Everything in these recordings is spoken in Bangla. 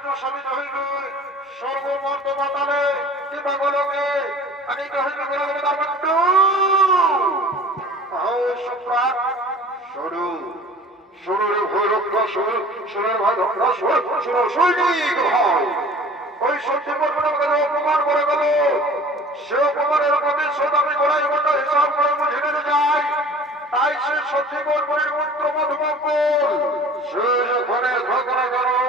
সাবিত হইবে সর্বমর্ত পাতালে কিংবা গোলকে আনিত হইবে গোলক সম্রাট শুরু শুরুর ভৈরক্ষ শুরু শুরুর ভৈরক্ষ শুরু সৈনিক ভাই ওই সত্যি অপমান করে গেল সে অপমানের প্রতিশোধ আমি গোড়াই ঘন্টা হিসাব করে বুঝে নিতে যাই তাই সে সত্যি বর্মনের পুত্র মধুমঙ্গল সে যেখানে ঝগড়া করো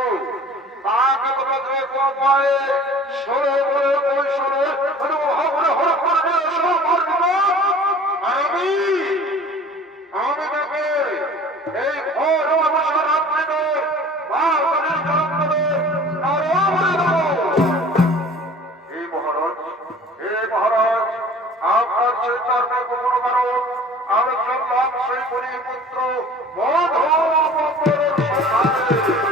তাকে তোমাকে পায়ে সরে বলে ওই সরে হরে করবে আমি তাকে এই ভোর অবসর রাত্রিতে বাহাদুরের জন্ম করে এই মহারাজ আপনার সেই তর্কে কোনো কারণ আমি চললাম সেই পুত্র মধুমঙ্গলের সন্ধানে শুরু